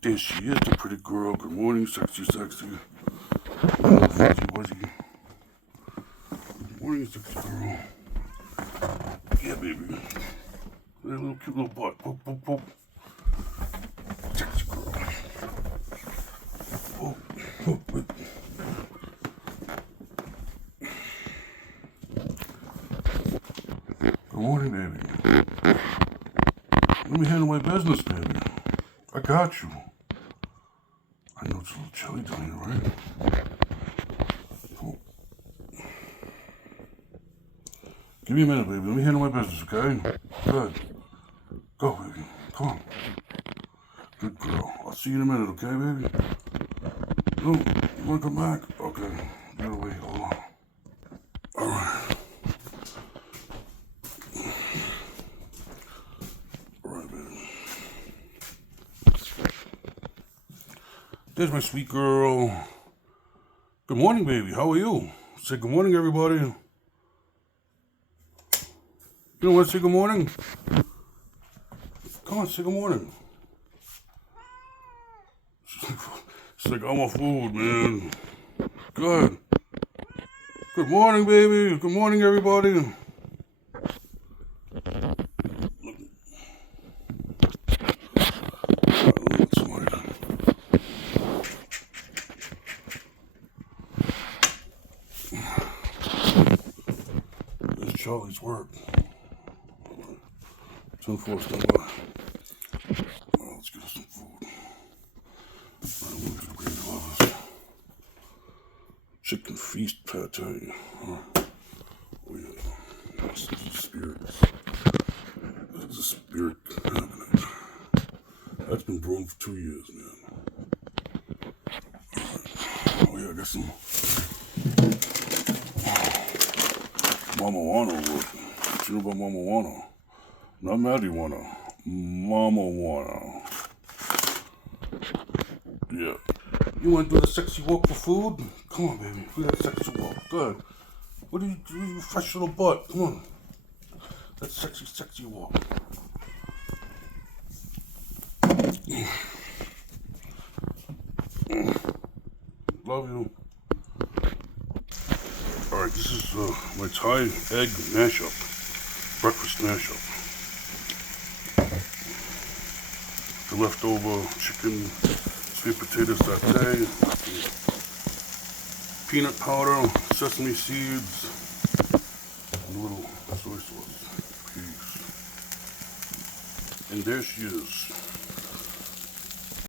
There she is, the pretty girl. Good morning, sexy, sexy. Oh, fuzzy wuzzy. Good morning, sexy girl. Yeah, baby. That little cute little butt. Poop, poop, poop. Sexy girl. Poop, poop, poop. Good morning, baby. Let me handle my business, baby. I got you. I know it's a little chilly down here, right? Come on. Give me a minute, baby. Let me handle my business, okay? Good. Go, baby. Come on. Good girl. I'll see you in a minute, okay, baby? No, you want to come back? Okay. Get away. Hold on. All right. All right, baby. There's my sweet girl. Good morning, baby. How are you? Say good morning, everybody. You don't want to say good morning? Come on, say good morning. She's like, I'm off food, man. Good. Good morning, baby. Good morning, everybody. There's Charlie's work. 10-4 step by. Well, let's get us some food. I'm going to the green gloves. Chicken feast pate. Oh yeah. This is a spirit. This is a spirit cabinet. That's been brewing for 2 years, man. Alright. Oh yeah, I got some Mama Wano working. What you know about Mama Wano? Not Maddie Wano. Mama Wano. Yeah. You want to do the sexy walk for food? Come on, baby. Do that sexy walk. Good. What do you do? You fresh little butt. Come on. That sexy, sexy walk. Love you. Alright, this is my Thai egg mashup. Breakfast mashup. The leftover chicken, sweet potato satay, peanut powder, sesame seeds, and a little soy sauce. Peace. And there she is.